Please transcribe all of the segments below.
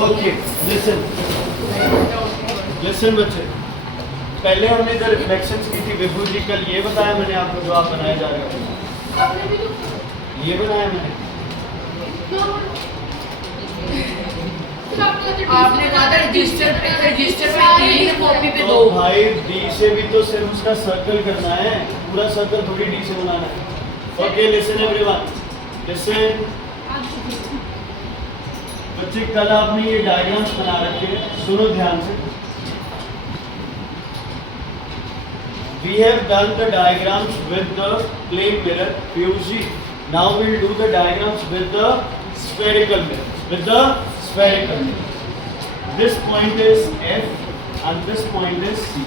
Okay listen listen बच्चे, पहले हमने इधर रिफ्लेक्शंस की थी विभू जी, कल ये बताया मैंने आपको जो आप बनाए जा रहे हो, ये बनाया मैंने। आपने कहा था रजिस्टर पे 3 कॉपी पे 2। भाई डी से भी तो सिर्फ उसका सर्कल करना है, पूरा सर्कल थोड़ी डी से बनाना है। ओके लिसन एवरीवन, लिसन बच्चे, कल आपने ये डायग्राम्स बना रखे हैं, सुनो ध्यान से। We have done the diagrams with the plane mirror, Piyush. Now we will do the diagrams with the spherical mirror. With the spherical mirror. This point is F and this point is C.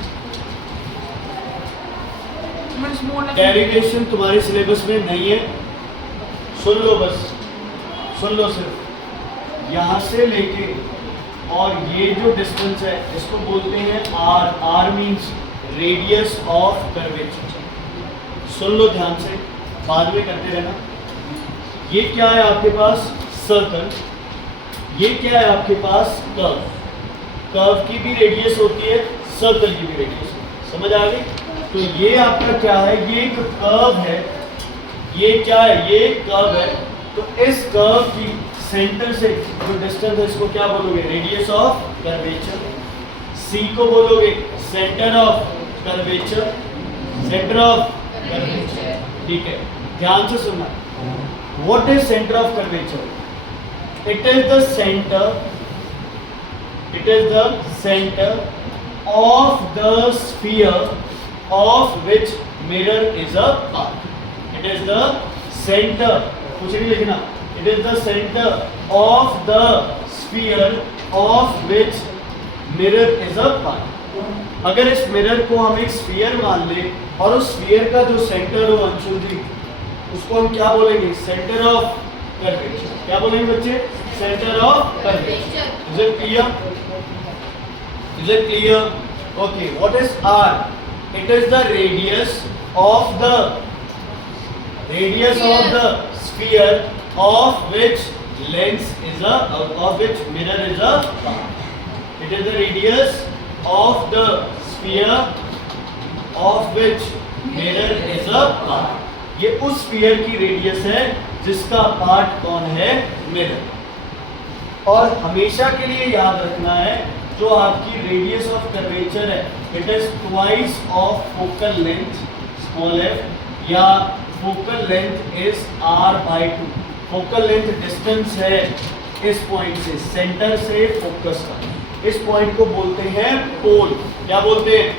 Derivation तुम्हारे syllabus में नहीं है, सुन लो बस, सुन लो सिर्फ। यहाँ से लेके और ये जो डिस्टेंस है इसको बोलते हैं R. R means radius of curvature. सुन लो ध्यान से, बाद में करते रहना। ये क्या है आपके पास? सर्कल। ये क्या है आपके पास? कर्व। कर्व की भी रेडियस होती है, सर्कल की भी रेडियस होती है, समझ आ गई? तो ये आपका क्या है? ये एक कर्व है। ये क्या है? ये कर्व है। तो इस कर्व की सेंटर से जो डिस्टेंस है इसको क्या बोलोगे? Radius of curvature. सी को बोलोगे centre of curvature, centre of curvature. ठीक है, ध्यान से सुनना। What is centre of curvature? It is the centre, it is the centre of the sphere of which mirror is a part. It is the centre, कुछ नहीं लिखना, it is the centre of the sphere of which mirror is a part. अगर इस mirror को हम एक sphere मान ले और उस स्फीयर का जो सेंटर हो अंशुल जी, उसको हम क्या बोलेंगे? Centre of curvature. क्या बोलेंगे बच्चे? Centre of curvature. Is it clear? Is it clear? Okay, what is R? It is the radius of the sphere of which lens is a of which mirror is a part. It is the radius of the sphere of which mirror is a part. ये उस sphere की radius है जिसका part कौन है? Mirror. और हमेशा के लिए याद रखना है जो आपकी रेडियस ऑफ कर्वेचर है, it is twice of focal length small f, या focal length is r/2। Focal length distance है इस पॉइंट से, सेंटर से फोकस का, इस पॉइंट को बोलते हैं पोल। क्या बोलते हैं?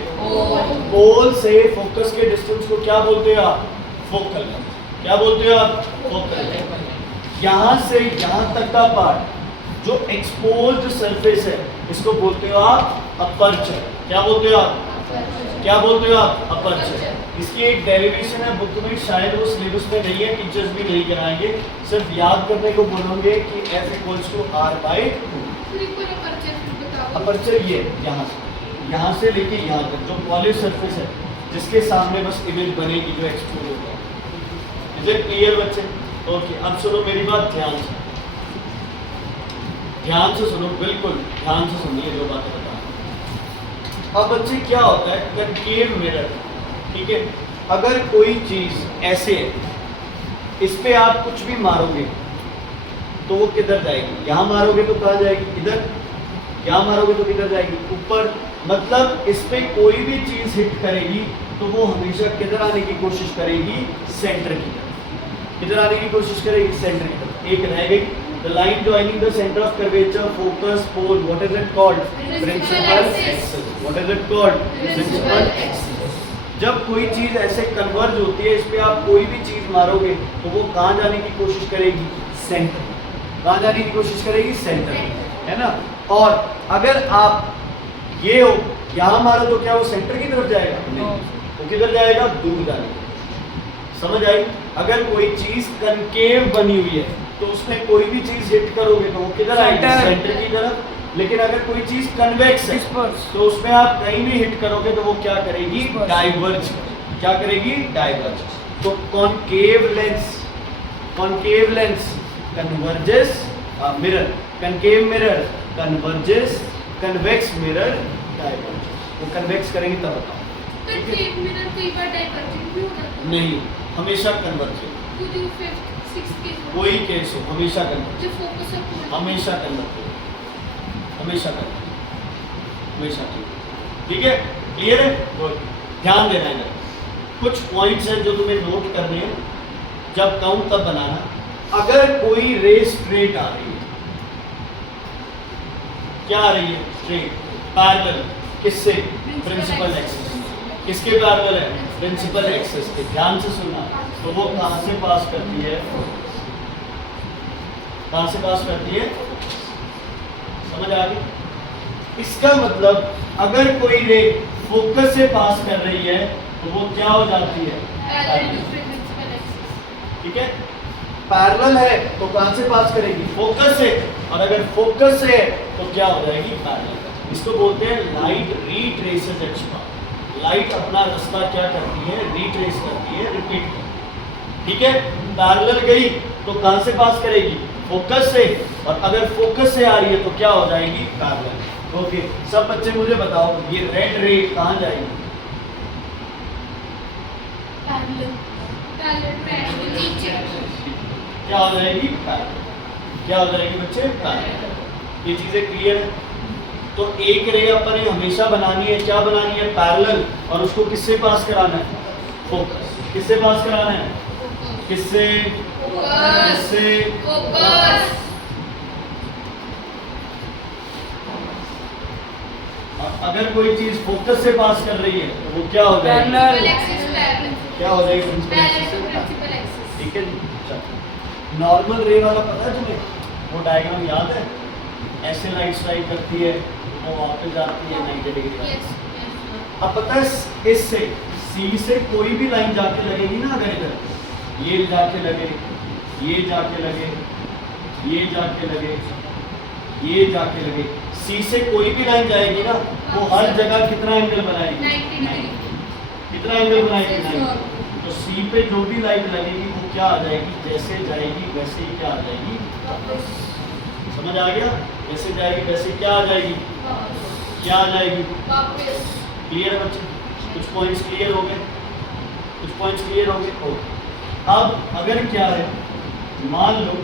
पोल से फोकस के डिस्टेंस को क्या बोलते हैं आप? Focal length. क्या बोलते हैं आप? Focal length. यहाँ से यहाँ तक का पार्ट जो एक्सपोज्ड सरफेस है इसको बोलते हो आप अपर्चर। क्या बोलते हो आप? क्या बोलते हो आप? अपर्चर। इसकी एक डेरिवेशन है बुक में, शायद वो सिलेबस में नहीं है, टीचर्स भी नहीं कराएंगे, सिर्फ याद करने को बोलोगे कि F = R/2। अपर्चर ये यहाँ से लेके यहाँ तक जो पॉलिश सरफेस है जिसके सामने बस इमेज बनेगी जो एक्सपोज होगा। इज इट क्लियर बच्चे? ओके, अब सुनो मेरी बात ध्यान से, ध्यान से सुनो, बिल्कुल ध्यान से सुनिए जो बात बता। अब बच्चे क्या होता है? कनकेव मिरर, ठीक है? अगर कोई चीज ऐसे है, इस पे आप कुछ भी मारोगे तो वो किधर जाएगी? यहाँ मारोगे तो कहाँ जाएगी? इधर। यहाँ मारोगे तो किधर जाएगी? ऊपर। मतलब इस पे कोई भी चीज हिट करेगी तो वो हमेशा किधर आने की कोशिश करेगी? सेंटर की तरफ। किधर आने की कोशिश करेगी? सेंटर की तरफ। एक रह गई, the line joining the centre of curvature, focus, pole, what is it called? Principal axis. What is it called? Principal axis. जब कोई चीज ऐसे कन्वर्ज होती है, इस पे आप कोई भी चीज मारोगे तो वो कहाँ जाने की कोशिश करेगी? सेंटर। कहाँ जाने की कोशिश करेगी? सेंटर, है ना? और अगर आप ये हो यहाँ मारो तो क्या वो सेंटर की तरफ जाएगा? नहीं, वो किधर जाएगा? दूर जाएगा। समझ आई? अगर कोई चीज कनकेव बनी हुई है तो उसमें कोई भी चीज हिट करोगे तो वो किधर आएगी? सेंटर की तरफ। लेकिन अगर कोई चीज कन्वेक्स है तो उसमें आप कहीं भी हिट करोगे तो वो क्या करेगी? डाइवर्ज। क्या करेगी? डाइवर्ज। तो concave lens converges mirror, concave mirror converges, convex mirror diverges. वो कन्वेक्स करेंगे तब बताओ। कंकेव मिरर कई बार डाइवर्जेंट भी हो जाता है। नहीं, हमेशा कन्वर्जेंट, तो जो 5th 6th केस में कोई केस हो हमेशा कन्वर्जेंट, जो फोकस है हमेशा कन्वर्जेंट, हमेशा कन्वर्जेंट, हमेशा कन्वर्जेंट। ठीक है, क्लियर है? गुड। ध्यान देना है, कुछ पॉइंट्स हैं जो तुम्हें नोट करने हैं, जब काउंट तब बनाना। अगर कोई रे स्ट्रेट आ रही है, क्या आ रही है? स्ट्रेट, पैरेलल, किससे? Principal axis. किसके पैरेलल है? प्रिंसिपल एक्सिस के। ध्यान से सुनना। तो वो कहां से पास करती है? कहां से पास करती है? समझ आ गई? इसका मतलब अगर कोई रे फोकस से पास कर रही है तो वो क्या हो जाती है? Parallel to principal axis. ठीक है, पैरेलल है तो कहां से पास करेगी? फोकस से। और अगर फोकस से है तो क्या हो जाएगी? पैरेलल। इसको बोलते हैं लाइट रीट्रेसेस इट्स पाथ। लाइट अपना रास्ता क्या करती है? रिट्रेस करती है, रिपीट करती है। ठीक है, पैरेलल गई तो कहां से पास करेगी? फोकस से। और अगर फोकस से आ रही है तो क्या हो जाएगी? पैरेलल। ओके, सब बच्चे मुझे बताओ, ये रेड रे कहां जाएगी? पैरेलल पैरेलल नीचे। क्या हो जाएगी? पैरेलल। क्या हो जाएगी बच्चे? पैरेलल। ये चीजें क्लियर है? तो एक रे अपन ने हमेशा बनानी है, क्या बनानी है? पैरेलल। और उसको किससे पास कराना है? फोकस। किससे पास कराना है? किससे? किससे? फोकस। अगर कोई चीज फोकस से पास कर रही है तो वो क्या हो जाएगी? Principal axis parallel. क्या हो जाएगी? प्रिंसिपल पैरेलल एक्सिस टू से। Principal axis. ठीक है जी, चलो। नॉर्मल रे वाला पता है तुम्हें? वो डायग्राम याद है? ऐसे लाइट स्ट्राइक करती है, वो वापस जाती है 90 डिग्री। यस। अब पता है इससे सी से कोई भी लाइन जाके लगेगी ना, अगर इधर ये जाके लगे, ये जाके लगे, ये जाके लगे, ये जाके लगे, सी से कोई भी लाइन जाएगी ना, वो हर जगह कितना एंगल बनाएगी? 90 डिग्री। कितना एंगल बनाएगी? 90। तो सी पे जो भी लाइट लगेगी वो क्या आ जाएगी? जैसे जाएगी वैसे ही क्या आ जाएगी? वापस। समझ आ गया? जैसे जाएगी वैसे क्या आ जाएगी? क्या आ जाएगी? वापस। क्लियर है बच्चे? कुछ पॉइंट्स क्लियर हो गए? कुछ पॉइंट्स क्लियर हो गए? ओके। अब अगर क्या है, मान लो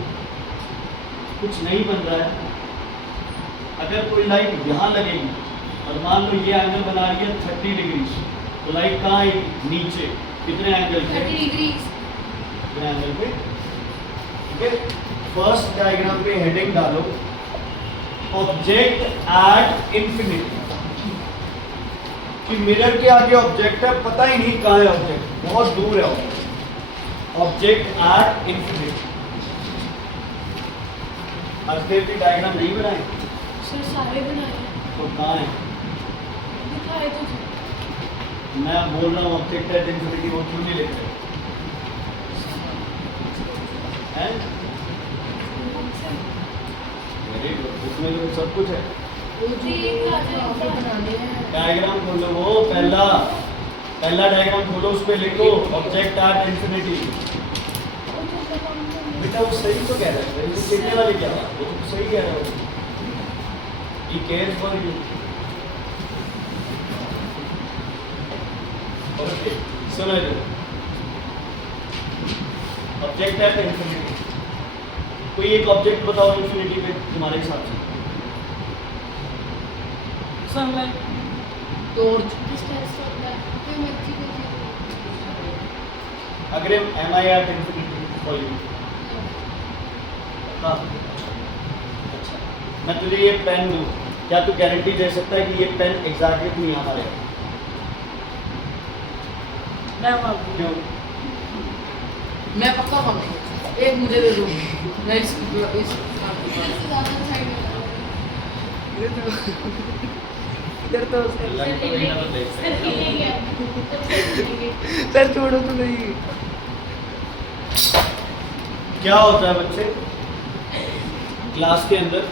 कुछ नहीं बन रहा है, अगर कोई लाइट यहाँ लगेगी और मान लो ये एंगल बना रही है 30 डिग्री, तो लाइट कहाँ आएगी? नीचे। कितने एंगल पे? 30 डिग्री। कितने एंगल पे? ठीक है, फर्स्ट डायग्राम पे हेडिंग डालो, ऑब्जेक्ट एट इंफिनिटी। कि मिरर के आगे ऑब्जेक्ट है, पता ही नहीं कहाँ है ऑब्जेक्ट, बहुत दूर है ऑब्जेक्ट। Object at infinity. अर्धदेव की डायग्राम नहीं बनाए? सर सारे बनाए तो कहाँ है? दिखाए तो मैं बोल रहा हूँ ऑब्जेक्ट एट इंफिनिटी, वो क्यों नहीं लिख रहे हैं? वेरी गुड, उसमें तो सब कुछ है। डायग्राम खोलो, वो पहला डायग्राम खोलो, उस पे लिखो ऑब्जेक्ट एट इंफिनिटी। बेटा वो सही तो कह रहा है, तो लिखने वाले क्या बात, वो तो सही कह रहा है। He cares for you. Okay, सुनो इधर, ऑब्जेक्ट एट इंफिनिटी। कोई एक ऑब्जेक्ट बताओ इंफिनिटी पे तुम्हारे हिसाब से। सनलाइट, टॉर्च, अगर am I at infinity for you. हाँ, अच्छा, मैं तुझे ये पेन दूँ, क्या तू गारंटी दे सकता है कि ये पेन एग्जैक्टली तू यहाँ मारेगा? क्यों? मैं पक्का मारूंगा। एक मुझे दे दो, मैं इस इधर तो लग तो नहीं रहा, देख सकते हो। सर छोड़ो तो नहीं। क्या होता है बच्चे, क्लास के अंदर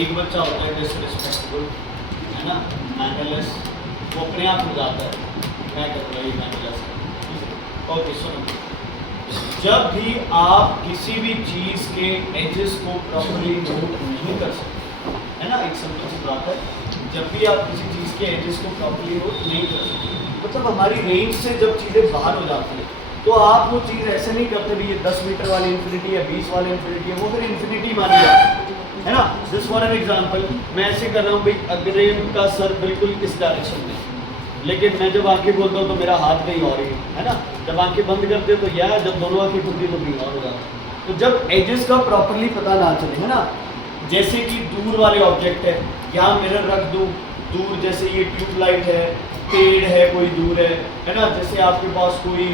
एक बच्चा होता है डिसरिस्पेक्टफुल, है ना, मैनरलेस, वो अपने आप हो जाता है, मैं कहता हूँ ये मैनरलेस है। ओके सुनो, जब भी आप किसी भी चीज के एजेस को प्रॉपर्ली नोट नहीं कर सकते, है ना, एक सिंपल सी बात है, जब भी आप किसी चीज के एजेस को प्रॉपर्ली नोट नहीं कर सकते, मतलब हमारी रेंज से जब चीजें बाहर हो जाती हैं, तो आप वो चीज़ ऐसे नहीं करते भी ये 10 मीटर वाली इन्फिनिटी है, 20 वाली इन्फिनिटी है, वो फिर इन्फिनिटी मानी जाती है ना। दिस फॉर एन एग्जांपल, मैं ऐसे कर रहा हूँ भाई, अग्रेम का सर बिल्कुल इस डायरेक्शन में, लेकिन मैं जब आंखें बोलता हूँ तो मेरा हाथ कहीं और ही है ना। जब आंखें बंद करते हो तो यह, जब दोनों आंखें खुलती तो कहीं और हो जाता है। तो जब एजेस का प्रॉपरली पता ना चले, है ना, जैसे कि दूर वाले ऑब्जेक्ट है, यहाँ मिरर रख दूँ दूर, जैसे ये ट्यूबलाइट है, पेड़ है कोई दूर है ना, जैसे आपके पास कोई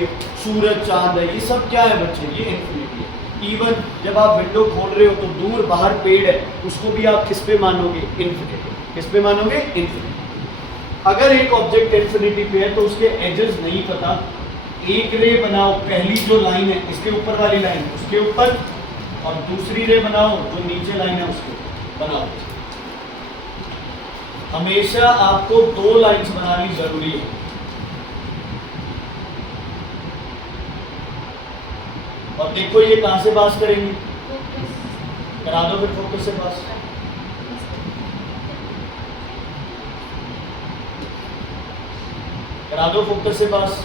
सूरज चांद है, ये सब क्या है बच्चे, ये इन्फिनिटी है। इवन जब आप विंडो खोल रहे हो तो दूर बाहर पेड़ है, उसको भी आप किस पे मानोगे, इन्फिनिटी। किस पे मानोगे, इन्फिनिटी। अगर एक ऑब्जेक्ट इन्फिनिटी पे है तो उसके एजेस नहीं पता, एक रे बनाओ, पहली जो लाइन है इसके ऊपर वाली लाइन उसके ऊपर, और दूसरी रे बनाओ जो नीचे लाइन है उसके ऊपर बनाओ। हमेशा आपको 2 लाइंस बनानी जरूरी है। और देखो ये कहां से पास करेंगी, करा दो फिर फोकस से पास। करा दो फोकस से पास।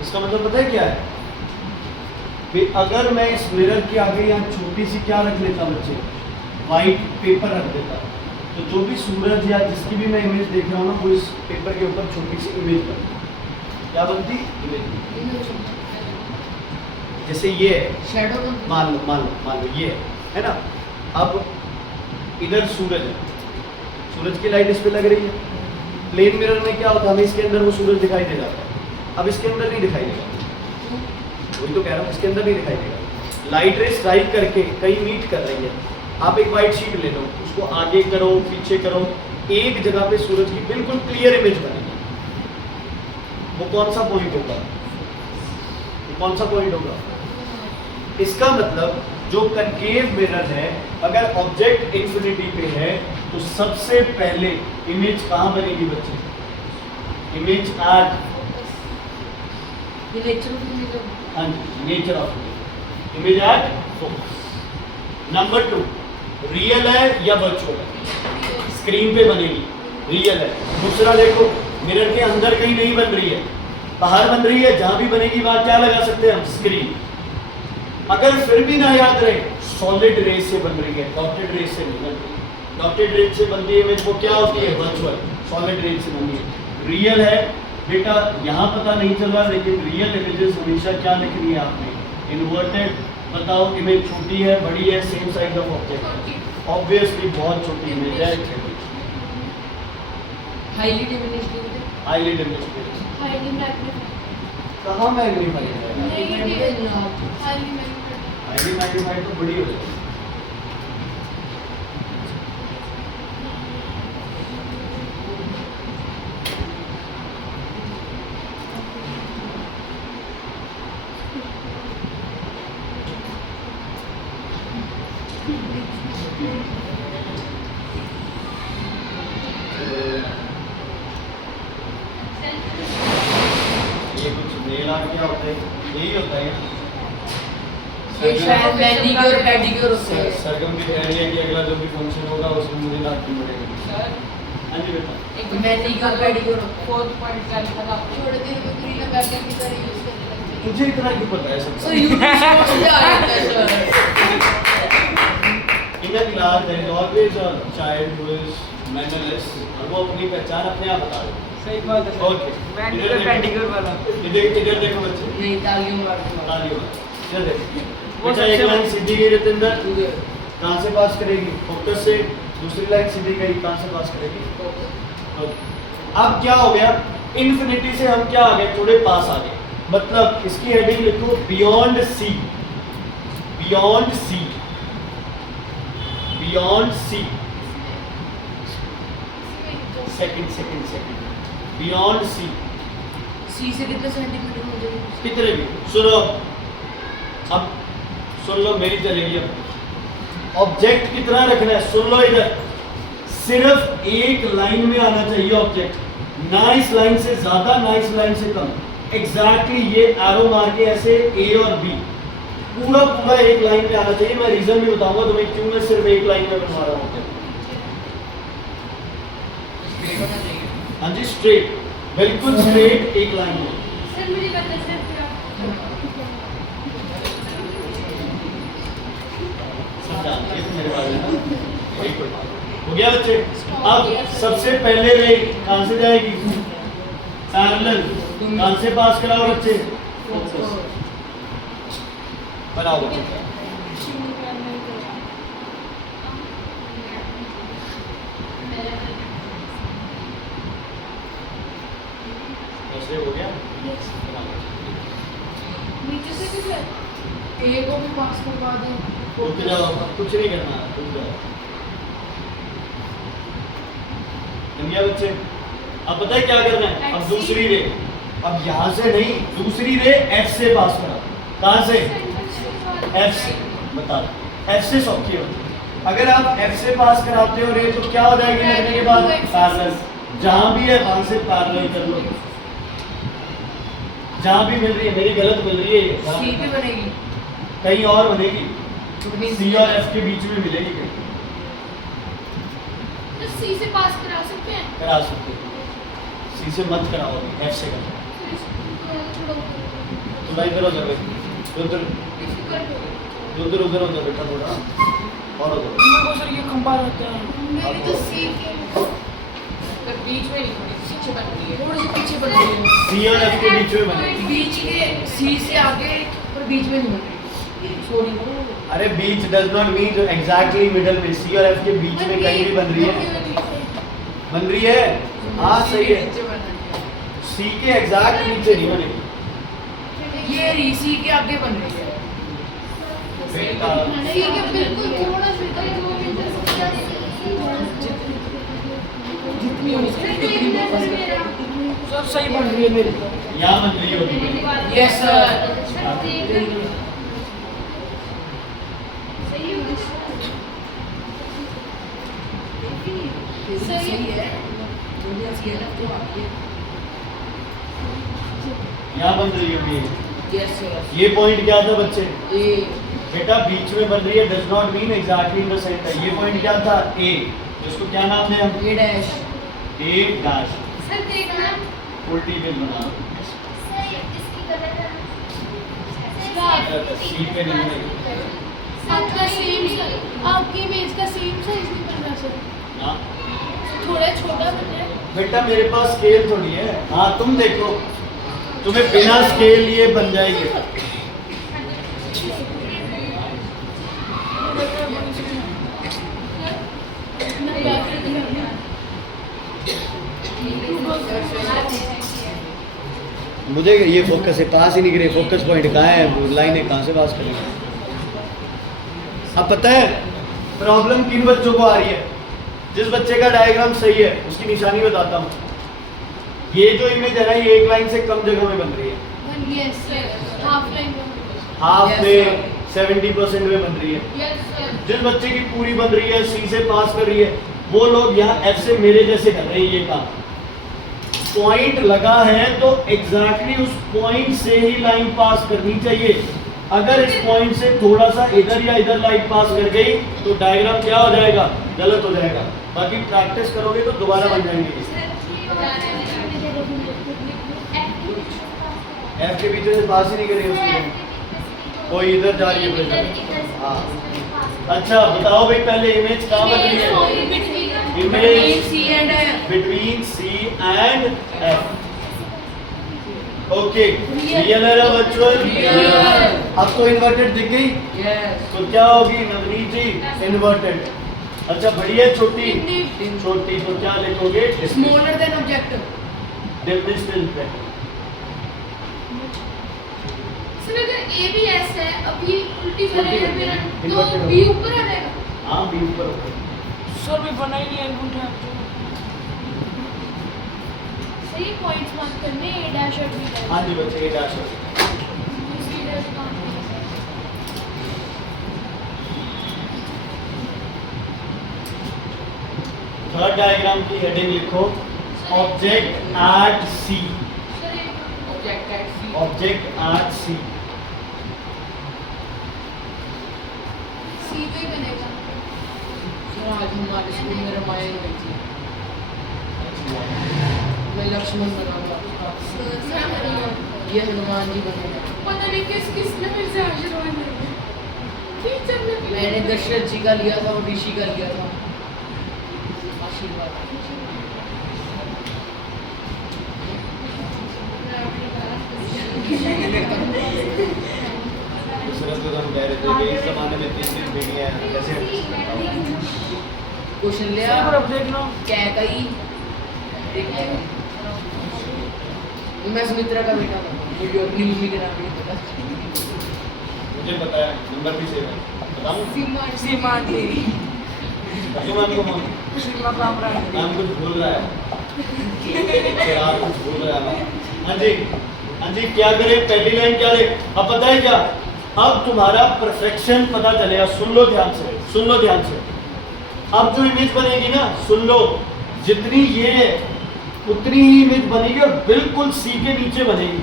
इसका मतलब पता है क्या है कि अगर मैं इस मिरर के आगे यहाँ छोटी सी क्या रख लेता बच्चे, वाइट पेपर रख देता, तो जो भी सूरज या जिसकी भी मैं इमेज देख रहा हूँ ना, वो इस पेपर के ऊपर छोटी सी इमेज बनती, क्या बनती, इमेज। जैसे ये है, शैडो मान लो ये है ना। अब इधर सूरज है, सूरज की लाइट इस पे लग रही है। प्लेन मिरर में क्या होता है, हमें इसके अंदर वो सूरज दिखाई दे जाता है, अब इसके अंदर नहीं दिखाई देगा, वही तो कह रहा हूँ, इसके अंदर नहीं दिखाई देगा। लाइट रे स्ट्राइक करके कहीं मीट कर रही है, आप एक वाइट शीट ले लो, उसको आगे करो पीछे करो, एक जगह पे सूरज की बिल्कुल क्लियर इमेज बनेगी। वो कौन सा पॉइंट होगा, वो कौन सा पॉइंट होगा। इसका मतलब जो कनकेव मिरर है, अगर ऑब्जेक्ट इन्फिनिटी पे है तो सबसे पहले इमेज कहाँ बनेगी बच्चे, इमेज एट, हाँ जी, nature of image at focus. Number 2, real है या वर्चुअल है, स्क्रीन पे बनेगी, रियल है। दूसरा देखो, मिरर के अंदर कहीं नहीं बन रही है, बाहर बन रही है, जहां भी बनेगी वहां क्या लगा सकते हैं हम, स्क्रीन। अगर फिर भी ना याद रहे, सॉलिड रेज से बन रही है, डॉटेड रेज से नहीं बन रही। डॉटेड रेज से बनती है इमेज, वो क्या होती है, वर्चुअल। सॉलिड रेज से बनती है। रियल है बेटा, यहाँ पता नहीं चल रहा, लेकिन रियल इमेजेस हमेशा क्या लिखनी है आपने, इन्वर्टेड। बताओ इमेज छोटी है बड़ी है, same size of object, obviously बहुत छोटी इमेज है, highly diminished, highly diminished, highly magnified, कहाँ मैग्नीफाइड है, हाईली मैग्नीफाइड, हाईली मैग्नीफाइड तो बड़ी हो जाएगी। ये कुछ नेल आर्ट क्या होता है, यही होता है। ये शायद मैनिक्योर पेडिक्योर होता है। सरगम की कह रही है कि अगला जो भी फंक्शन होगा उसमें मुझे लाती पड़ेगी। हाँ जी बेटा, एक मैनिक्योर पेडिक्योर होता है। 4 पॉइंट का था, थोड़े दिन में पूरी लगा के की तरह यूज करने लग गए। तुझे इतना क्यों पता है सब? सर यूट्यूब शॉर्ट्स पे आ जाता है sir. In a class there is always a child who is mannerless, और वो अपनी पहचान अपने आप बता देता है। सही बात है। ओके, मैनिक्योर पेडिक्योर वाला। इधर देखो बच्चे, नहीं, तालियों मारते हैं। तालियों में। इधर देखो वो बेटा, एक सबसे लाइन सीधी गई रतिंदर, उधर। कहाँ से पास करेगी, फोकस से। दूसरी लाइन सीधी गई, कहाँ से पास करेगी, ओके। अब क्या हो गया, इन्फिनिटी से हम क्या आ गए, थोड़े पास आ गए। मतलब इसकी हेडिंग लिखो, beyond C, beyond C, beyond C. Second beyond C, C से कितने सेंटीमीटर हो जाएगी? कितने भी सुनो, अब सुन लो मेरी चलेगी। अब ऑब्जेक्ट कितना रखना है, सुन लो इधर, सिर्फ एक लाइन में आना चाहिए ऑब्जेक्ट, ना इस लाइन से ज्यादा ना इस लाइन से कम। एग्जैक्टली ये एरो मार के ऐसे ए और बी पूरा पूरा एक लाइन में आना चाहिए। मैं रीजन भी बताऊंगा तुम्हें क्यों मैं सिर्फ एक लाइन में बनवा रहा हूँ। स्ट्रेट होना चाहिए। हाँ जी, स्ट्रेट, बिल्कुल स्ट्रेट एक लाइन में। सर मेरी बात है सर सब जानते हैं मेरे बारे में ना? बिल्कुल। हो गया बच्चे। अब सबसे पहले रे कहां से जाएगी, पैरेलल, कहां से पास कराओ बच्चे, बनाओ बच्चे। ऐसे हो गया, बनाओ। नीचे से भी सर ए को भी पास करवा दो। रुक जाओ, कुछ नहीं करना, रुक जाओ। समझिए बच्चे, अब पता है क्या करना है, अब दूसरी रे, अब यहाँ से नहीं, दूसरी रे एफ से पास करा। कहाँ से, एफ से, बता एफ से सौखी होती है। अगर आप एफ से पास कराते हो रे तो क्या हो जाएगी लगने के बाद, पैरेलल, जहाँ भी है वहां से पैरेलल कर लो, जहाँ भी मिल रही है। मेरी गलत मिल रही है ये, सी भी बनेगी। कहीं और बनेगी, तो means सी और एफ के बीच में मिलेगी कहीं, तो सी से पास करा सकते हैं। करा सकते हो। सी से मत कराओ, एफ से करो। फिर इसको थोड़ा इधर उधर उधर उधर उधर उधर बेटा, थोड़ा और उधर। मेरे को सर ये खंभा रहता है। मेरी तो सी के तो बीच में नहीं, थोड़ी पीछे बन रही है, थोड़ी सी पीछे बन रही है। सी और एफ के बीच में बनेगी। बीच के सी से आगे और बीच में नहीं बन रही। सॉरी वो अरे बीच डज नॉट मीन जो एग्जैक्टली मिडल में, सी और एफ के बीच में कहीं भी बन रही है, बन रही है। हाँ सही है, नीचे बन रही है। सी के एग्जैक्ट नीचे नहीं बनेगी। ये री सी के आगे बन रही है। सी के बिल्कुल थोड़ा सा 2 मीटर से ज्यादा जितनी होनी चाहिए जितनी बस मेरा सब सही बन रही है मेरी। यहाँ बन रही होगी। Yes sir. सही होगी सही है। दुनिया से ना तो आगे। यहाँ बन रही होगी। Yes sir. ये पॉइंट क्या था बच्चे, ए बेटा बीच में बन रही है does not mean exactly in the centre. ये पॉइंट क्या था, ए, जिसको क्या नाम दें हम, ए डैश। ए डैश, सर देखना उल्टी बिल बना इसकी कलर सी पे नहीं बनेगी आपका सेम आपकी इमेज का सेम साइज नहीं बन रहा सर, ना। थोड़ा छोटा बन रहा है। बेटा मेरे पास स्केल थोड़ी है। हाँ तुम देखो, तुम्हें बिना स्केल लिए बन जाएगी। मुझे ये फोकस है, पास ही नहीं करे, फोकस पॉइंट कहाँ है, लाइनें कहाँ से पास करेंगे। अब पता है प्रॉब्लम किन बच्चों को आ रही है, जिस बच्चे का डायग्राम सही है उसकी निशानी बताता हूँ। ये जो इमेज है ना, ये एक लाइन से कम जगह में बन रही है, yes sir, half line half Yes, में sir. 70% में बन रही है। Yes sir. जिस बच्चे की पूरी बन रही है, सी से पास कर रही है, वो लोग यहाँ एफ से मेरे जैसे कर रहे हैं ये काम। पॉइंट लगा है तो एग्जैक्टली उस पॉइंट से ही लाइन पास करनी चाहिए। अगर इस पॉइंट से थोड़ा सा इधर या इधर लाइन पास कर गई तो डायग्राम क्या हो जाएगा, गलत हो जाएगा। बाकी प्रैक्टिस करोगे तो दोबारा बन जाएंगे। एफ के बीच से पास ही नहीं करेगी उसकी लाइन, कोई इधर जा रही है कोई इधर। हाँ अच्छा बताओ भाई, पहले इमेज कहाँ बन रही है, image C and between C and F. ओके, रियल है ना बच्चों? Real. अब तो इन्वर्टेड दिख गई, यस तो क्या होगी नवनीत जी, इन्वर्टेड। अच्छा बड़ी है छोटी, छोटी तो क्या लिखोगे, स्मॉलर देन ऑब्जेक्टिव। डिस्टेंस पे। सर अगर ए भी एस है, अब ये उल्टी बनेगा फिर तो Inverted बी होगा। ऊपर आ जाएगा। हाँ बी ऊपर होगा। सर भी बना ही नहीं है सही सर ये पॉइंट्स मार्क करने ए डैश और बी डैश। हाँ जी बच्चे, ये डैश है। सी डैश कहाँ पे है? थर्ड डायग्राम की हेडिंग लिखो, ऑब्जेक्ट एट सी। सर ये object at C. Object at C. C पे बनेगा। सर आज हमारे स्कूल में रामायण हुई थी, मैं लक्ष्मण बनाऊंगा, ये हनुमान जी बनेगा। पता नहीं किसने फिर से आशीर्वाद दिया। टीचर ने भी मैंने दशरथ जी का लिया था और ऋषि का लिया था आशीर्वाद। दूसरा तो हम कह रहे थे कि इस जमाने में 3 बेटियां हैं, कैसे? क्वेश्चन लिया कैकई, मैं सुमित्रा का बेटा था, मुझे अपनी मम्मी के नाम नहीं पता। मुझे पता है, नंबर भी सेव है, बताऊं? सीमा देवी। नाम को नाम कुछ भूल रहा है, आप कुछ भूल रहा है। हाँ जी, क्या करें? पहली लाइन क्या ले? अब पता है क्या, अब तुम्हारा परफेक्शन पता चलेगा। सुन लो ध्यान से। अब जो इमेज बनेगी ना, सुन लो, जितनी ये है उतनी ही इमेज बनेगी और बिल्कुल सी के नीचे बनेगी।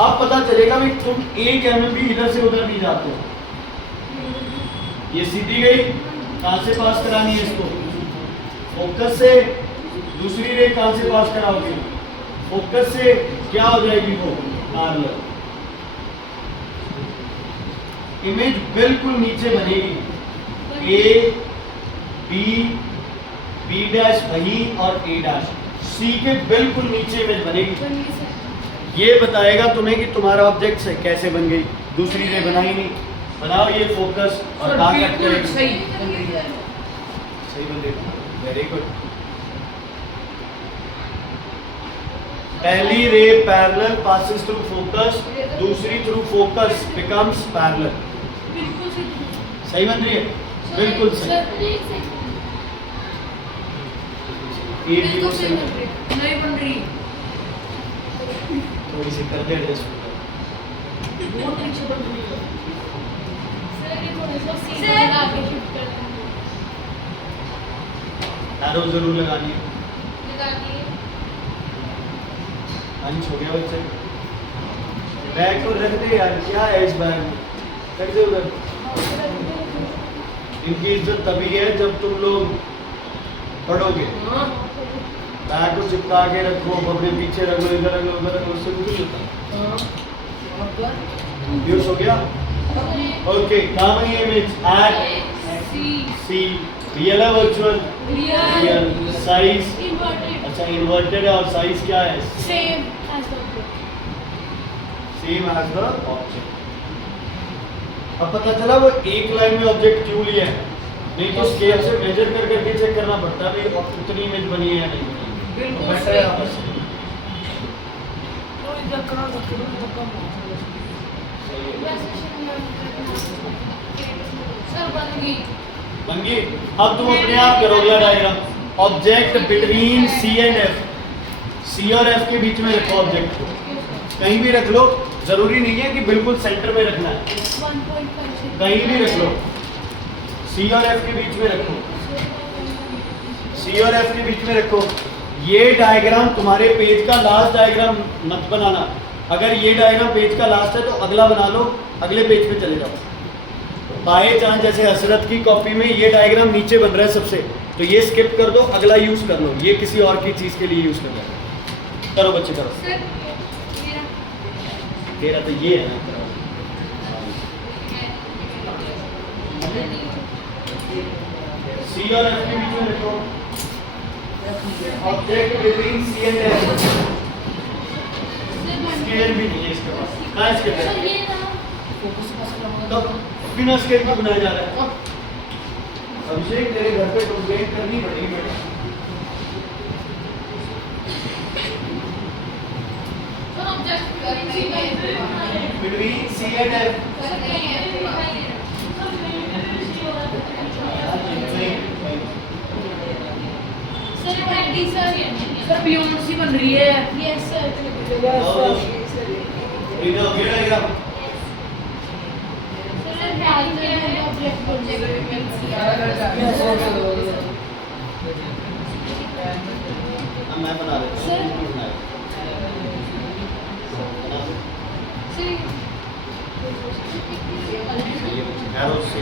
अब पता चलेगा भी तुम एक mm भी इधर से उधर नहीं जाते हो। ये सीधी गई, कहाँ से पास करानी है इसको? फोकस से। दूसरी रे कहाँ से पास कराओगे? फोकस से। क्या हो जाएगी वो? पैरेलल। इमेज बिल्कुल नीचे बनेगी। ए बी डैश वही और ए डैश सी के बिल्कुल नीचे इमेज बनेगी। बनी सर। ये बताएगा तुम्हें कि तुम्हारा ऑब्जेक्ट से कैसे बन गई। दूसरी रे बनाई नहीं, बनाओ ये फोकस और कहाँ कट बिल्कुल करेगी? सही बन रही है। सही बन गई, वेरी गुड। पहली ray parallel passes through focus, दूसरी थ्रू फोकस becomes पैरेलल। बिल्कुल सही। सही बन रही है, बिल्कुल सही। सर एक सेकंड। एक भी बिल्कुल को सही सही बन रही है। नहीं बन रही, थोड़ी सी कर दे एडजस्ट। बहुत नीचे बन रही है। सर ये थोड़ा सा सीधा आगे शिफ्ट कर देंगे। एरो जरूर लगानी है। लगा दिए। अंश हो गया बच्चे। बैग को रख दे यार, क्या है इस बैग में? रख दे उधर। इनकी इज्जत तभी है जब तुम लोग पढ़ोगे। हाँ, बैग को चिपका के रखो, अपने पीछे रखो, इधर रखो, उधर रखो, उससे कुछ नहीं होता। हाँ, वहाँ पर यूज हो गया? ओके, कहाँ बनी है इमेज? At C. रियल है वर्चुअल? रियल। साइज? इन्वर्टेड। अच्छा इन्वर्टेड है और साइज क्या है? Same as the book. Same as the object. अब पता चला वो एक लाइन में ऑब्जेक्ट क्यों लिया है, नहीं तो स्केल से मेजर कर करके चेक करना पड़ता है भाई उतनी इमेज बनी है या नहीं बनी। बिल्कुल तो बेटर सही। है आपस में। सर बन गई। बन गई। अब तुम अपने आप करो अगला diagram. Object between C and F. C और एफ के बीच में रखो ऑब्जेक्ट को, कहीं भी रख लो, जरूरी नहीं है कि बिल्कुल सेंटर में रखना है, 1.5 कहीं भी रख लो। सी और एफ के बीच में रखो, सी और एफ के बीच में रखो। ये डायग्राम तुम्हारे पेज का लास्ट डायग्राम मत बनाना। अगर ये डायग्राम पेज का लास्ट है तो अगला बना लो, अगले पेज पे चले जाओ। बाय चांस जैसे हसरत की कॉपी में ये डायग्राम नीचे बन रहा है सबसे, तो ये स्किप कर दो, अगला यूज कर लो, ये किसी और की चीज के लिए यूज कर लो। करो बच्चे करो। सर मेरा तेरा तो ये है ना, करो। सी और एफ के बीच में रखो object between C and F. Scale भी नहीं है इसके पास, कहाँ स्केल सर है? ये ना तो बिना स्केल के बनाया जा रहा है। अभिषेक तेरे घर पे कंप्लेंट करनी पड़ेगी बेटा। Sir object between C and F. Sir 20 sir sir beyond C बन रही है। यस सर इधर ओके डायग्राम सर ध्यान में ऑब्जेक्ट प्रोजेक्ट अब मैं बना रहा हूं सर एरो से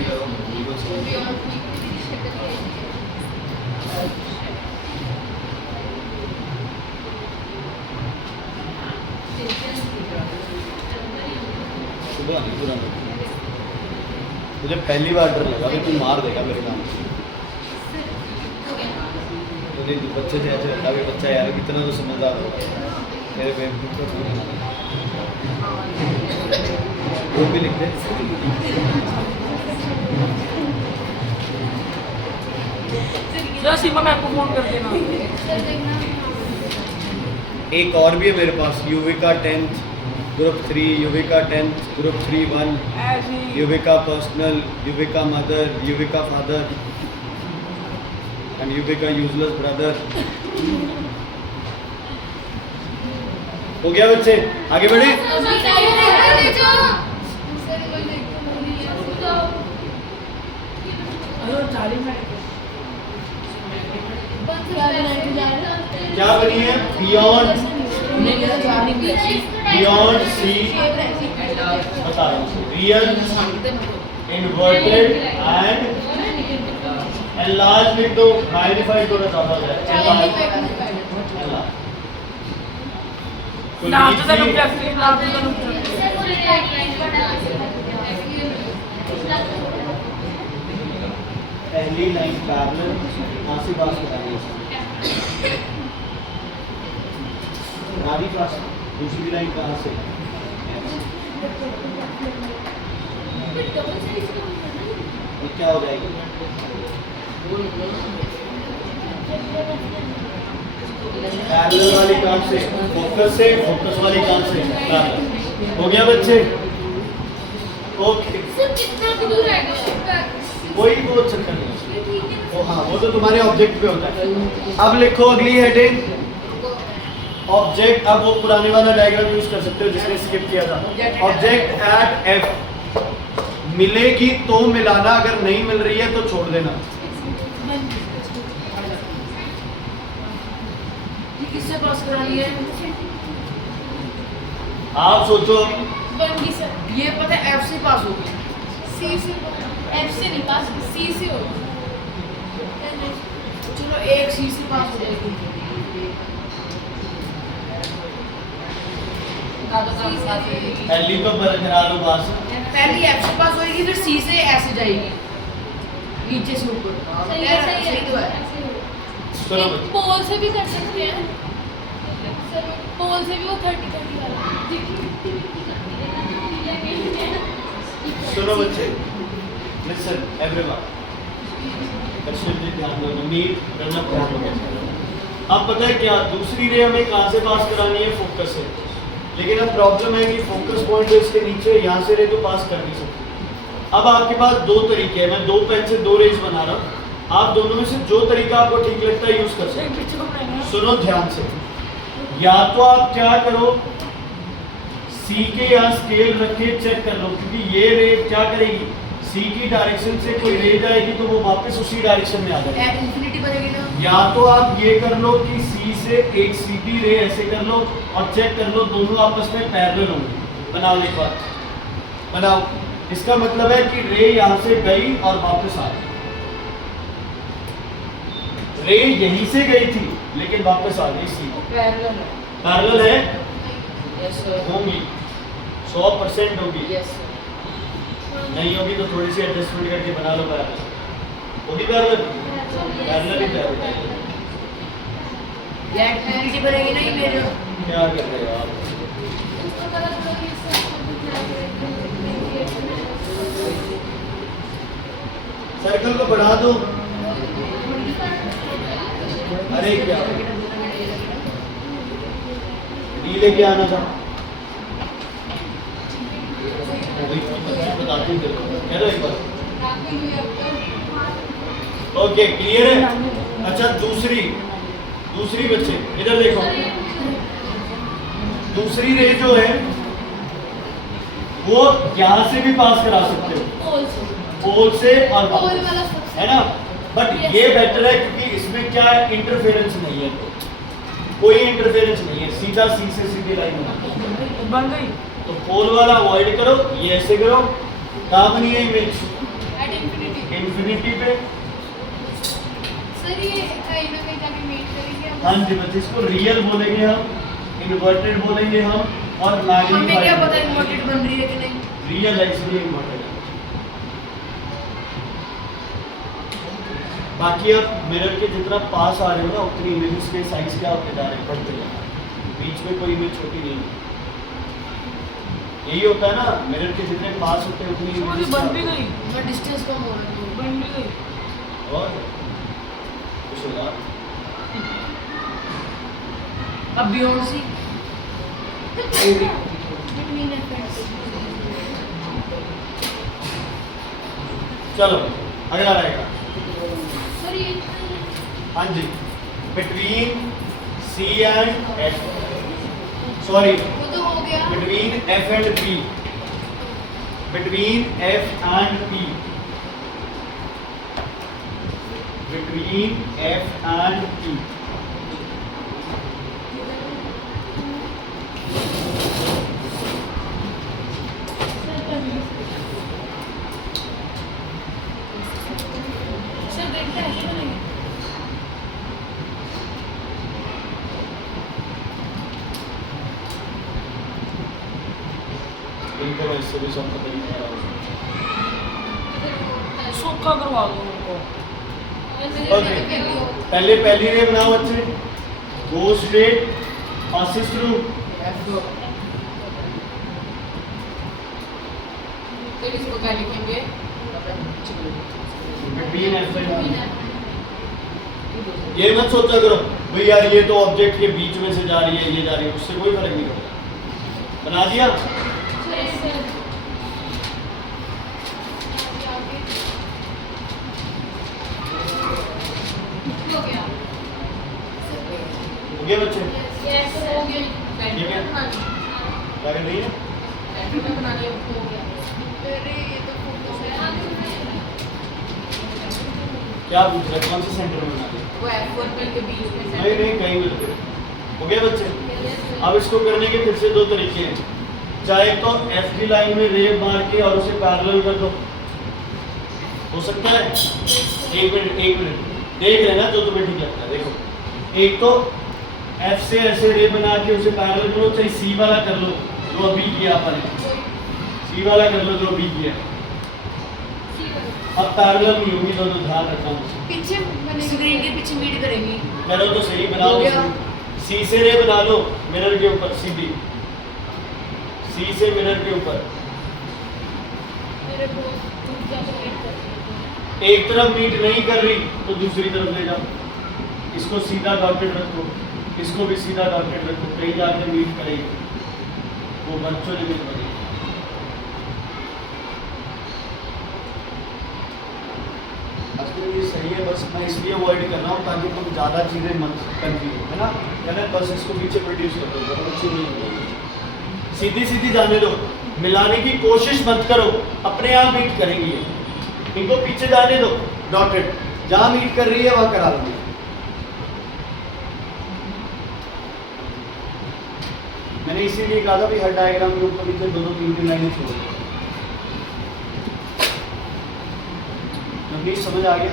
सुबह नहीं पूरा मुझे पहली बार डर लगा कि तू मार देगा मेरे काम तो नहीं बच्चे से ऐसे लगता कि बच्चा यार कितना तो समझदार होगा मेरे बेवकूफ को वो भी लिख दे सर सीमा मैं आपको फोन कर देना। सर देखना एक और भी है मेरे पास Yuvika 10th group 3 Yuvika 10th group 3-1 Yuvika personal Yuvika mother Yuvika father and Yuvika useless brother. हो गया बच्चे आगे बढ़े क्या बनी है बियॉन्ड सी बता रहा हूँ रियल इन्वर्टेड एंड एनलार्ज लिख दो मैग्नीफाइड थोड़ा ज़्यादा हो जाए पहली लाइन पैरेलल कहाँ से पास करानी है नारी पास दूसरी लाइन कहाँ से ये क्या हो जाएगी पैरेलल वाली कहाँ से फोकस वाली कहाँ से पैरेलल हो गया बच्चे ओके सर कितना दूर आएगा कोई वो चक्कर नहीं वो हाँ वो तो तुम्हारे ऑब्जेक्ट पे होता है। अब लिखो अगली हेडिंग ऑब्जेक्ट। अब वो पुराने वाला डायग्राम यूज कर सकते हो जिसने स्किप किया था। ऑब्जेक्ट एट एफ मिलेगी तो मिलाना अगर नहीं मिल रही है तो छोड़ देना। ये किससे पास करानी है? आप सोचो बन गई सर ये पता है एफ से पास होगी। सी से एफ से नहीं पास सी से हो चलो एक सी से पास हो जाएगी। पहली तो बरकरार हो पास पहली एफ से पास होएगी फिर सी से ऐसे जाएगी नीचे से ऊपर। सही है तो है। चलो एक पोल से भी कर सकते हैं सर पोल से भी वो 30 वाला सुनो बच्चे लिसन एवरीवन जी ध्यान दो नीट करना ध्यान दो। अब पता है क्या दूसरी रे हमें कहाँ से पास करानी है फोकस से लेकिन अब प्रॉब्लम है कि फोकस पॉइंट इसके नीचे यहाँ से रे तो पास कर नहीं सकते। अब आपके पास दो तरीके हैं मैं दो पेन से दो रेज बना रहा हूँ आप दोनों में से जो तरीका आपको ठीक लगता है यूज कर सकते हैं। सुनो ध्यान से या तो आप क्या करो सी के यहाँ स्केल रख के चेक कर लो क्योंकि ये रे क्या करेगी सी की डायरेक्शन से कोई रे जाएगी तो वो वापस उसी डायरेक्शन में आ जाएगी इंफिनिटी बनेगी ना। या तो आप ये कर लो कि सी से एक सीधी रे ऐसे कर लो और चेक कर लो दोनों आपस में पैरेलल होंगे। बनाओ एक बार बनाओ इसका मतलब है कि रे यहाँ से गई और वापस आ गई। रे यहीं से गई थी लेकिन वापस आ गई सी पैरेलल है। पैरेलल है यस सर। होंगी 100% होगी। यस नहीं होगी तो थोड़ी सी एडजस्टमेंट करके बना लो पैरेलल होगी पैरेलल पैरेलल ही पैरेलल ये इंफिनिटी बनेगी ना ये मेरे। क्या कर रहे हो आप सर्कल को बढ़ा दो। अरे क्या डी लेके आना था बताती हूँ कह दो एक बार। ओके क्लियर है। अच्छा दूसरी बच्चे इधर देखो दूसरी रे जो है वो यहाँ से भी पास करा सकते हो, पोल से और पोल वापस, वाला सबसे है ना। But Yes. ये बेटर है क्योंकि इसमें क्या है, इंटरफेरेंस नहीं है, कोई इंटरफेरेंस नहीं है, सीधा सी से सीधी लाइन बना। बन गई। तो पोल वाला अवॉइड करो, ये ऐसे करो, कहाँ बनी है इमेज, एट इंफिनिटी। इंफिनिटी पे। सर ये कहीं ना कहीं जाके मीट करेंगे हम। हाँ जी बच्चे, इसको रियल बोलेंगे हम, इन्वर्टेड बोलेंगे हम, और हमें क्या पता मैग्नीफाइड। इन्वर्टेड बन रही है कि नहीं। रियल है इसलिए इन्वर्टेड है। बाकी आप मिरर के जितना पास आ रहे हो ना, उतनी इमेजेस के साइज क्या होते जा रहे हैं, बढ़ते जा रहे हैं। बीच में कोई इमेज छोटी नहीं है। यही होता है ना, मिरर के जितने पास होते हैं उतनी मुझे images बन क्या भी होती गई। मैं डिस्टेंस कम हो रहा है, बन भी गई। है। और कुछ होगा अब बियॉन्ड सी। Between effects। चलो अगला रहेगा। सर ये हाँ जी, between C and F, sorry वो तो हो गया। Between F and P, between F and P, between F and P. Sir देखते हैं ऐसे बनेंगे। इनको इससे भी सब पता नहीं चला। सोखा करवा दो उनको। ओके, पहले पहली रे बनाओ बच्चे, गो स्ट्रेट, पासिस थ्रू, फिर इसको क्या लिखेंगे? Between F and P. ये मत सोचा करो भाई यार ये तो ऑब्जेक्ट के बीच में से जा रही है, ये जा रही है, उससे कोई फर्क नहीं पड़ता। बना दिया। हो गया। हो गया बच्चे, यस हो गया। ठीक है, क्या कर रही है? अरे ये तो फोकस है। क्या पूछ रहे हैं, कौन से सेंटर में बना दिया? वो F1 पेन के बीच में नहीं नहीं, कहीं भी लगे। हो गया बच्चे। अब इसको करने के फिर से दो तरीके हैं, चाहे तो एफ की लाइन में रे मार के और उसे पैरेलल कर दो, हो सकता है। एक मिनट देख लेना जो तुम्हें ठीक लगता है। देखो, एक तो एफ से ऐसे रे बना के उसे पैरेलल करो, चाहे सी वाला कर लो जो अभी किया आपने, सी वाला कर लो जो अभी किया। अब पैरेलल नहीं होगी दोनों, ध्यान रखना। पीछे बनेगी। स्क्रीन के पीछे मीट करेंगी। करो तो सही, बनाओ हो तो गया। सही। सी से रे बना लो मिरर के ऊपर सीधी, सी से मिरर के ऊपर। मेरे को दूसरा वेट कर। एक तरफ मीट नहीं कर रही तो दूसरी तरफ ले जाओ, इसको सीधा डॉटेड रखो, इसको भी सीधा डॉटेड रखो, कहीं जाके मीट करेगी, वो बच्चों ने मीट बनेगी। असल में ये सही है, बस मैं इसलिए अवॉइड कर रहा हूँ ताकि तुम ज़्यादा चीज़ें मत कंफ्यूज हो, है ना। कहना बस इसको पीछे प्रोड्यूस कर दो, बहुत अच्छी नहीं होगी, सीधी सीधी जाने दो, मिलाने की कोशिश मत करो, अपने आप मीट करेंगी ये। इनको पीछे जाने दो, डॉटेड जहाँ मीट कर रही है वहाँ करा लो। मैंने इसीलिए कहा था कि हर डायग्राम के ऊपर पीछे दो दो तीन तीन लाइनें छोड़ दो। प्लीज समझ आ गया?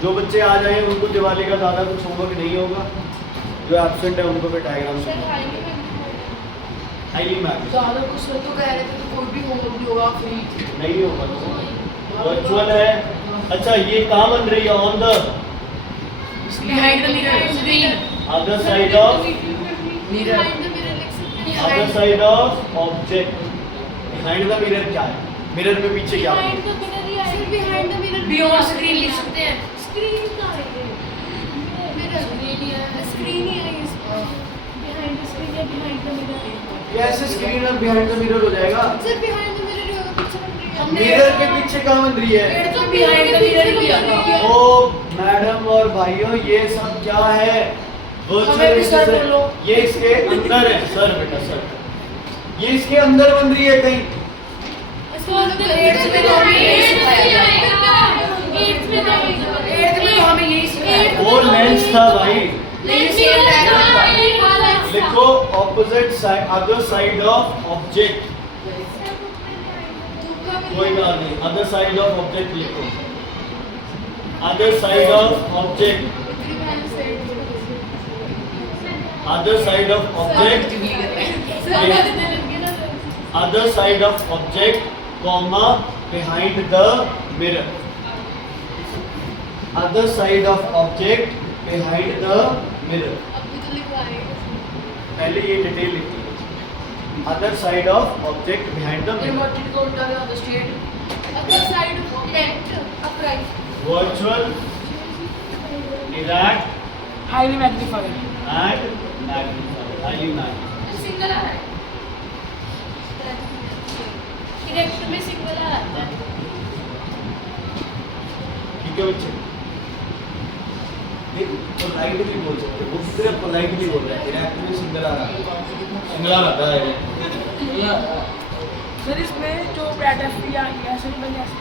जो बच्चे आ जाए उनको दिवाली का ज़्यादा कुछ होमवर्क नहीं होगा, जो एब्सेंट है उनको भी डायग्राम सर हाईली मैक्स ज़्यादा कुछ सर तो कह रहे थे कि कोई भी होमवर्क नहीं होगा फ्री। नहीं होगा, वर्चुअल है। अच्छा, ये कहाँ बन रही है? On the behind the mirror screen. Other side of, mirror लिख सकते हैं। Other side of object. Behind the mirror क्या है? मिरर में पीछे क्या है? Behind the mirror ही आएगा। Behind the mirror। Beyond screen लिख सकते हैं। Screen कहाँ है ये? Mirror। Screen ही है इसका। Behind the screen या behind the mirror? कैसे स्क्रीन और बिहाइंड द मिरर हो जाएगा? सर behind the mirror ही होगा, पीछे बन रही है। मिरर के पीछे कहाँ बन रही है? पेड़ तो बिहाइंड द मिरर ही किया था। ओ मैडम और भाइयों, ये सब क्या है? हमें भी सर बोलो। ये इसके अंदर है सर, बेटा सर, ये इसके अंदर बन रही है कहीं। इसको अंदर एट्थ में तो हमें यही सिखाया एट्थ में तो एट्थ में तो हमें यही सिखाया वो लेंस था भाई। लिखो लिखो opposite side, other side of object. कोई बात नहीं, अदर साइड ऑफ ऑब्जेक्ट लिखो, other side of object, other side of object, other side of object comma behind the mirror, other side of object behind the mirror। पहले ये detail लिखी है, other side of object behind the mirror, इमोटिक को उल्टा कर दो straight other side of object upright virtual, erect highly magnified and magnified, highly magnified। Single आ रहा है इरेक्ट में सिंगल आ रहा है ठीक है बच्चे, एक पोलाइटली बोल सकते हो, उस तरह पोलाइटली बोल रहा है, इरेक्ट में सिंगल आ रहा है, सिंगल आ रहा है। सर इसमें जो ब्रैट एफ या ऐसे नहीं बने ऐसे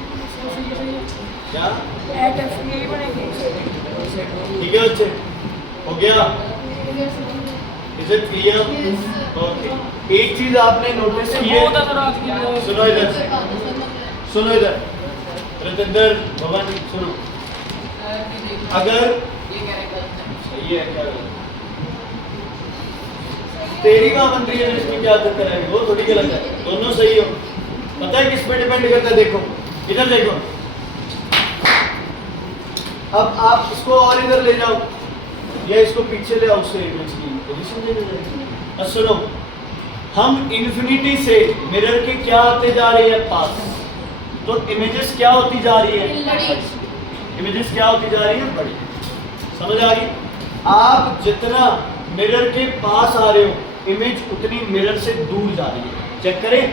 क्या एट एफ यही बनेगी ठीक है बच्चे, हो गया? Is it clear? ओके, एक चीज आपने नोटिस की है, सुनो इधर, सुनो इधर, रतिंदर भवन सुनो, अगर सही है क्या तेरी माँ बन रही है तो इसमें क्या चक्कर है, वो थोड़ी गलत है, दोनों सही हो। पता है किस पे डिपेंड करता है? देखो इधर देखो, अब आप इसको और इधर ले जाओ या इसको पीछे ले आओ, उससे इमेज की पोजीशन ले जाएगी। और सुनो, हम इन्फिनिटी से मिरर के क्या आते जा रही है पास, तो इमेजेस क्या होती जा रही है, इमेजेस क्या होती जा रही है बड़ी। समझ आ गई? आप जितना मिरर के पास आ रहे हो, इमेज उतनी मिरर से दूर जा रही है। चेक करें,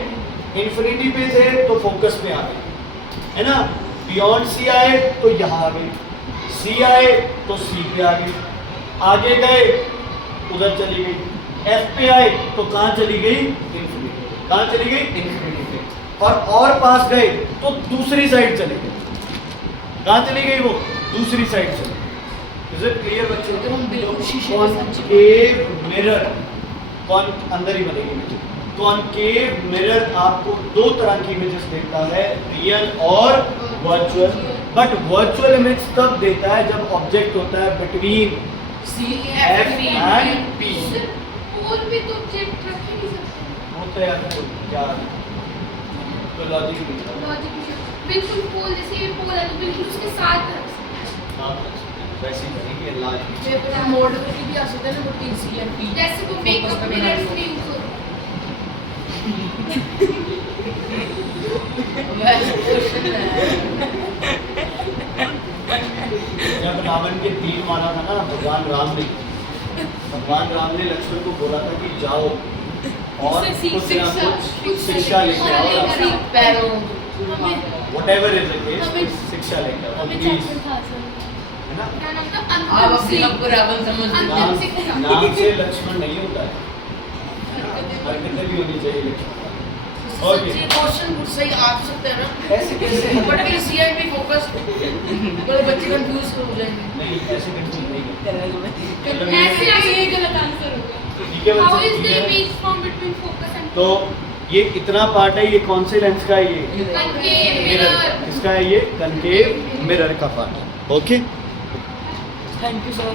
इन्फिनिटी पे थे तो फोकस पे आ गए, है ना, बियॉन्ड सी आए तो यहाँ आ गई, सी आए तो सी पे आ गई, आगे गए उधर चली गई, एफ पे आए तो कहाँ चली गई, इन्फिनिटी। कहाँ चली गई, इन्फिनिटी पे। और पास गए तो दूसरी साइड चली गई, कहाँ चली गई वो, दूसरी साइड चली गई। इज इट क्लियर बच्चों? तो हम बिल्कुल शीशे के साथ कॉनकेव मिरर, कौन अंदर ही बनेगी इमेज। कॉनकेव मिरर आपको दो तरह की इमेजेस देता है, रियल और वर्चुअल। बट वर्चुअल इमेज तब देता है जब ऑब्जेक्ट होता है between C F and P. Pole भी तो ऑब्जेक्ट रख ही नहीं सकते, होता है यार, क्या तो लॉजिक नहीं लॉजिक बिल्कुल पोल जैसे पोल है तो बिल्कुल उसके साथ रख सकते था, वैसे करेंगे लॉजिक। पेपर मोड में भी आ सकता है ना, बट सी एंड पी हैं। जैसे वो मेकअप मिरर्स में यूज होता वैसे क्वेश्चन है जब रावण के तीर मारा था ना भगवान राम ने, भगवान राम ने लक्ष्मण को बोला था कि जाओ और उससे कुछ ना शिक्षा- कुछ शिक्षा लेके आओ, शिक्षा पैरों हमें whatever is the case, हमें- कुछ शिक्षा लेकर आओ, हमें प्लीज, चैप्टर था सर, है ना। क्या नाम था, आप अंतिम अपने सीख। आप को रावण समझ अंतिम रहे नाम शिक्षा। नाम से लक्ष्मण नहीं होता है, हरकतें भी होनी चाहिए लक्ष्मण। Okay. सच्ची क्वेश्चन पूछ सही आ सकते हैं ना, ऐसे कैसे बट फिर सी एंड पी फोकस बड़े बच्चे कंफ्यूज हो जाएंगे। नहीं, ऐसे कंफ्यूज नहीं करते। ऐसे आगे ये गलत आंसर होगा। ठीक है How बच्चे, is the ठीक है। image formed between focus and तो ये इतना पार्ट है, ये कौन से लेंस का है, ये concave मिरर, mirror? इसका है ये कनकेव मिरर का part. Okay, thank you sir.